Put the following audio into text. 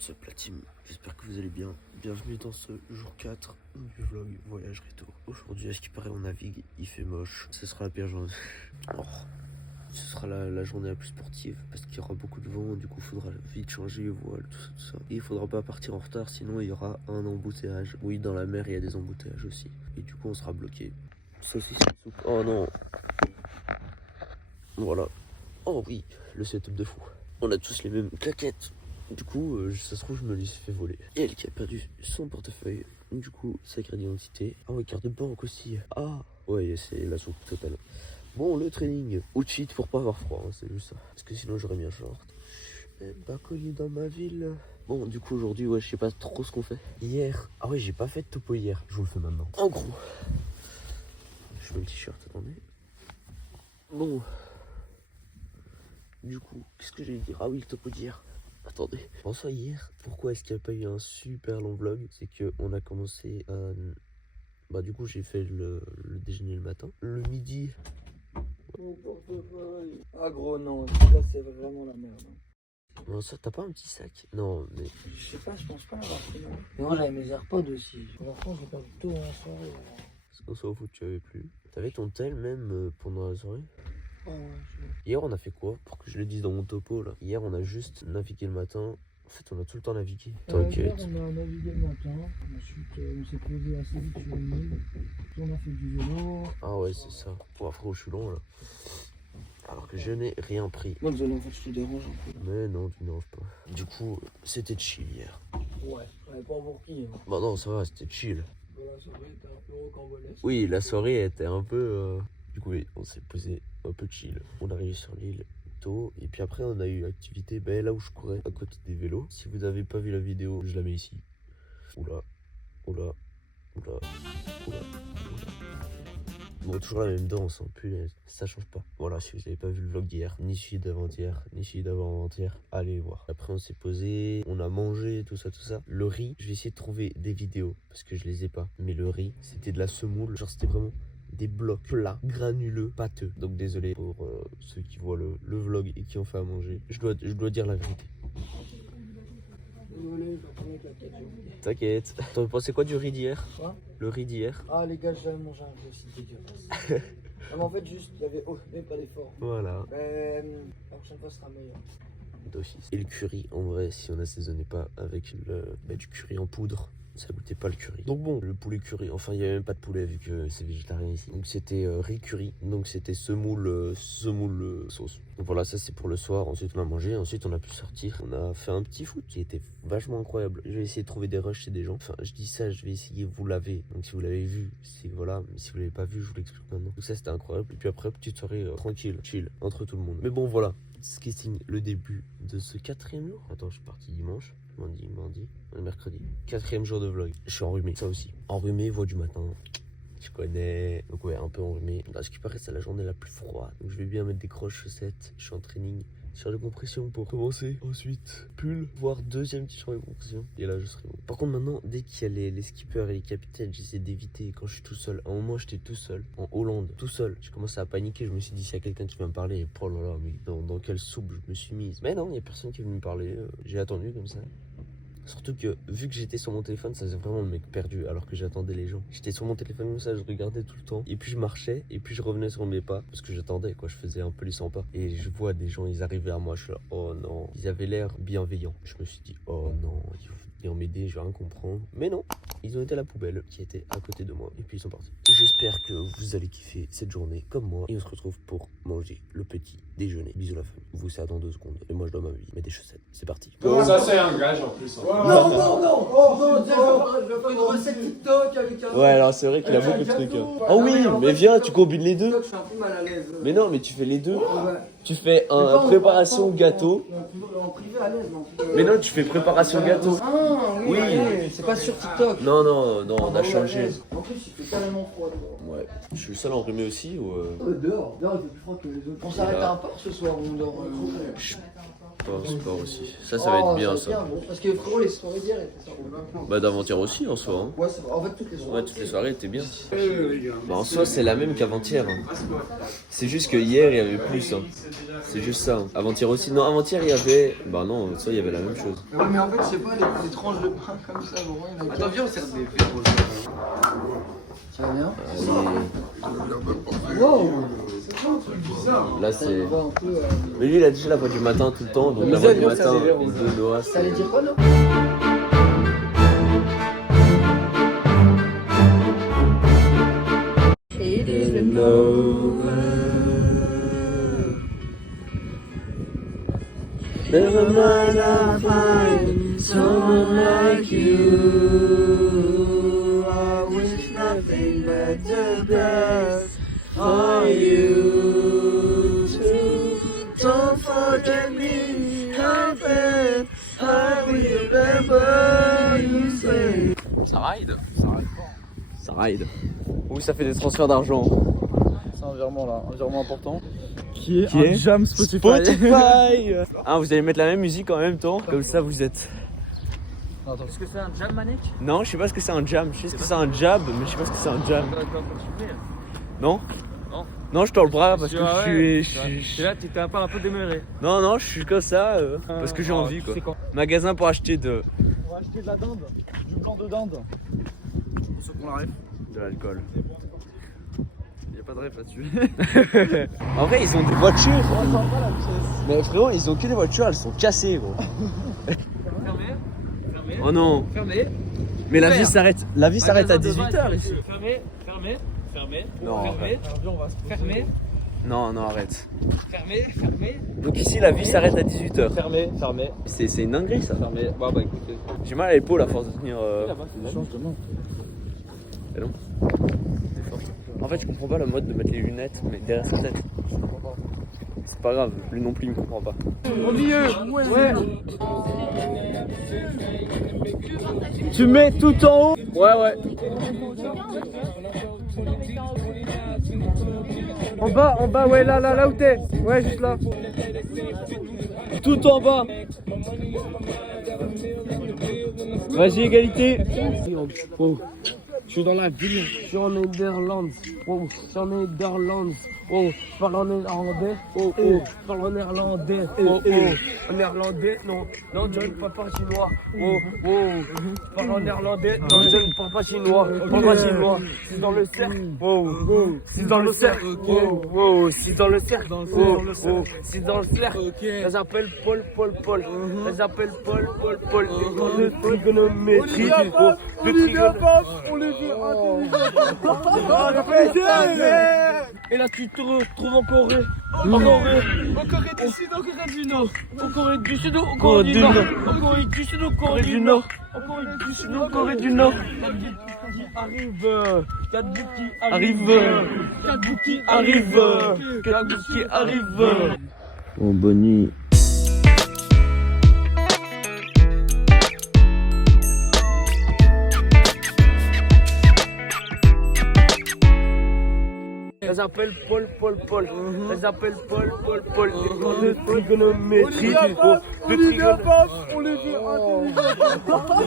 What's up la team, j'espère que vous allez bien. Bienvenue dans ce jour 4 du vlog voyage retour. Aujourd'hui à ce qui paraît on navigue, il fait moche. Ce sera la pire journée. Oh, ce sera la journée la plus sportive parce qu'il y aura beaucoup de vent. Du coup il faudra vite changer les voiles, tout ça. Et il faudra pas partir en retard sinon il y aura un embouteillage. Oui, dans la mer il y a des embouteillages aussi. Et du coup on sera bloqué. Saucisse et soupe. Oh non. Voilà. Oh oui, le setup de fou. On a tous les mêmes claquettes. Du coup, ça se trouve, je me les ai fait voler. Et elle qui a perdu son portefeuille. Du coup, sa carte d'identité. Ah ouais, carte de banque aussi. Ah ouais, c'est la soupe totale. Bon, le training. Ou cheat pour pas avoir froid, hein, c'est juste ça. Parce que sinon, j'aurais mis un short. Je suis pas connu dans ma ville. Bon, du coup, aujourd'hui, ouais, je sais pas trop ce qu'on fait. Hier. Ah ouais, j'ai pas fait de topo hier. Je vous le fais maintenant. En gros. Je mets le t-shirt, attendez. Bon. Du coup, qu'est-ce que j'allais dire? Ah oui, le topo d'hier. Attendez, François, hier, pourquoi est-ce qu'il n'y a pas eu un super long vlog? C'est que on a commencé à... Bah du coup j'ai fait le déjeuner le matin. Le midi... Mon portefeuille. Ah gros non, là c'est vraiment la merde. Non, ça, t'as pas un petit sac? Non, mais... Je sais pas, je pense pas l'avoir fait. Non, j'avais mes AirPods aussi. Pour l'instant, j'ai perdu tout en soirée. Parce qu'en soit au foot tu avais plus. T'avais ton tel même pendant la soirée? Oh, ouais, Hier on a fait quoi? Pour que je le dise dans mon topo là. Hier on a juste navigué le matin. En fait on a tout le temps navigué. Hier, T'inquiète. on a navigué le matin. Ensuite, on s'est posé assez vite sur une île. Puis on a fait du vélo. Ah ouais c'est ça. Pour frérot je suis long là. Alors que je n'ai rien pris. Moi, désolé, en fait, je te dérange un peu. Mais non, tu ne déranges pas. Du coup, c'était chill hier. Ouais, j'avais pas encore pris. Hein. Bah non, ça va, c'était chill. La soirée était un peu rocambolesque. Oui, la soirée était un peu... Du coup, oui, on s'est posé un peu chill. On est arrivé sur l'île tôt. Et puis après, on a eu l'activité là où je courais, à côté des vélos. Si vous n'avez pas vu la vidéo, je la mets ici. Oula, oula, oula, oula, oula. Bon, toujours la même danse, hein, punaise, ça change pas. Voilà, si vous n'avez pas vu le vlog d'hier, ni celui d'avant-hier, ni celui d'avant-avant-hier, allez voir. Après, on s'est posé, on a mangé, tout ça, tout ça. Le riz, je vais essayer de trouver des vidéos, parce que je les ai pas. Mais le riz, c'était de la semoule, genre c'était vraiment des blocs plats, granuleux, pâteux. Donc désolé pour ceux qui voient le vlog et qui ont fait à manger. Je dois dire la vérité. Désolé, j'ai entendu avec la tête, j'ai oublié. T'inquiète. T'en pensais quoi du riz d'hier? Quoi? Le riz d'hier? Ah, les gars, j'avais mangé un riz aussi dégueulasse. Non, mais en fait, juste, il y avait même pas d'effort. Voilà. La prochaine fois sera meilleure. D'office. Et le curry, en vrai, si on assaisonnait pas avec du curry en poudre, ça goûtait pas le curry. Donc bon, le poulet curry, enfin il y avait même pas de poulet vu que c'est végétarien ici. Donc c'était riz curry, donc c'était semoule sauce. Donc voilà, ça c'est pour le soir. Ensuite on a mangé, ensuite on a pu sortir. On a fait un petit foot qui était vachement incroyable. Je vais essayer de trouver des rushs chez des gens. Enfin je dis ça, je vais essayer, vous l'avez. Donc si vous l'avez vu, c'est voilà. Mais si vous l'avez pas vu, je vous l'explique maintenant. Donc ça c'était incroyable. Et puis après, petite soirée tranquille, chill, entre tout le monde. Mais bon voilà, ce qui signe le début de ce 4e jour. Attends, je suis parti dimanche. Mardi, mercredi. 4e jour de vlog. Je suis enrhumé, ça aussi. Enrhumé, voix du matin. Je connais. Donc ouais, un peu enrhumé. À ce qui paraît, c'est la journée la plus froide. Donc je vais bien mettre des grosses chaussettes. Je suis en training. Sur de compression pour commencer. Ensuite, pull, voire deuxième t-shirt de compression. Et là, je serai bon. Par contre, maintenant, dès qu'il y a les skippers et les capitaines, j'essaie d'éviter quand je suis tout seul. À un moment, j'étais tout seul. En Hollande, tout seul. J'ai commencé à paniquer. Je me suis dit, s'il y a quelqu'un qui vient me parler, oh là là, mais dans quelle soupe je me suis mise. Mais non, il n'y a personne qui est venu me parler. J'ai attendu comme ça. Surtout que, vu que j'étais sur mon téléphone, ça faisait vraiment le mec perdu alors que j'attendais les gens. J'étais sur mon téléphone comme ça, je regardais tout le temps. Et puis je marchais, et puis je revenais sur mes pas. Parce que j'attendais, quoi, je faisais un peu les 100 pas. Et je vois des gens, ils arrivaient à moi, je suis là, oh non. Ils avaient l'air bienveillants. Je me suis dit, oh non, ils vont venir m'aider, je vais rien comprendre. Mais non, ils ont été à la poubelle qui était à côté de moi. Et puis ils sont partis. J'espère que vous allez kiffer cette journée comme moi. Et on se retrouve pour manger le petit déjeuner. Bisous la famille. Vous, c'est à dans 2 secondes. Et moi, je dois m'habiller. Mets des chaussettes. C'est parti. Ça, c'est un gage en plus. Non, non, non! Oh, non, je vais faire une recette TikTok avec un. Ouais, alors c'est vrai qu'il a beaucoup de trucs. Hein. Oh oui, mais viens, tu combines les deux. Je suis un peu mal à l'aise. Mais non, mais tu fais les deux. Ouais. Tu fais un préparation gâteau. En privé à l'aise, non. Mais non, tu fais préparation gâteau. Ah, oui, Oui. allez, c'est pas sur TikTok. Non, non, non, on a changé. En plus, il fait carrément froid dehors. Ouais. Je suis le seul enrhumé aussi ou Dehors, il fait plus froid que les autres. On s'arrête à un port ce soir ou on dort Sport aussi. Ça va être bien ça. Parce que frérot, les soirées d'hier étaient ça. Bah d'avant-hier aussi en soi. Hein. Ouais, c'est vrai. En fait, toutes les soirées. Ouais, toutes les soirées étaient bien. Bah, en soi, c'est la même qu'avant-hier. Hein. C'est juste que hier, il y avait plus. Hein. C'est juste ça. Hein. Avant-hier aussi. Non, avant-hier, il y avait. Bah non, ça, il y avait la même chose. Ouais, mais en fait, je sais pas, les tranches de pain comme ça, bon, il y en a. Attends, viens, on sert des verres aux gens. Ça va bien? Allez. Wow! Là, Ça c'est. va un peu. Mais lui, il a déjà la voix du matin tout le temps. Donc la voix du matin, les deux Noah, Ça allait c'est. dire quoi, là? It is Never mind, I'll find someone like you. I wish nothing but the best for you too. Don't forget me, happen. I will remember you say. Ça ride. Ça ride. Ou ça fait des transferts d'argent. C'est un virement là, un virement important. Qui est un jam Spotify. Spotify. Ah, vous allez mettre la même musique en même temps. Comme ça, vous êtes. Attends, est-ce que c'est un jam Manek? Non, je sais pas ce que c'est un jam. Je sais ce que c'est un jab, mais je sais pas ce que c'est un jam. Non? Non. Non, je tords le bras parce que Ah je ouais, suis. là, tu t'es un peu démeuré. Non, non, je suis comme ça parce que j'ai envie quoi. C'est quand? Magasin pour acheter de On va acheter de la dinde, du blanc de dinde. Pour ceux qui ont la ref. l'alcool. Y'a pas de ref là-dessus. En vrai, ils ont des voitures. Mais frérot, ils ont que des voitures, elles sont cassées gros. Fermé. Oh non. Fermé. Mais la vie Ouvert. s'arrête. La vie s'arrête à Magasin de 18h ici. Fermé. Non, Fermé. Fermé. Non, non, arrête. Fermé. Donc ici, la vie s'arrête à 18h. Fermé. C'est une dinguerie ça. Fermé. Bah écoutez. J'ai mal à l'épaule à force de tenir. Change de main. Et non. En fait, je comprends pas la mode de mettre les lunettes mais derrière sa tête. C'est pas grave, lui non plus il me comprend pas. Au milieu. Ouais. Tu mets tout en haut. Ouais. En bas, ouais, là où t'es. Ouais, juste là. Tout en bas. Vas-y, égalité. Oh. Je suis dans la ville, je suis en Netherlands. Oh, je suis en Netherlands. Oh, je parle en néerlandais. Oh, je parle en néerlandais. Oh, en néerlandais, non, je ne parle pas chinois. Oh, je parle en néerlandais. Non, je ne parle pas chinois. C'est dans le cercle. C'est dans le cercle. C'est dans le cercle. C'est dans le cercle. Elle s'appelle Paul. Elle s'appelle Paul. De trigonométrie. De trigonométrie. Et là tu te retrouves en Corée. En Corée du Sud, en Corée du Nord. En Corée du Sud, en Corée du Nord. En Corée du Sud, en Corée du Nord. En Corée du Sud, en Corée du Nord. Arrive. Oh, bonne nuit. Elle s'appelle Paul. Elle s'appelle Paul. De trigonométrie. De trigonométrie.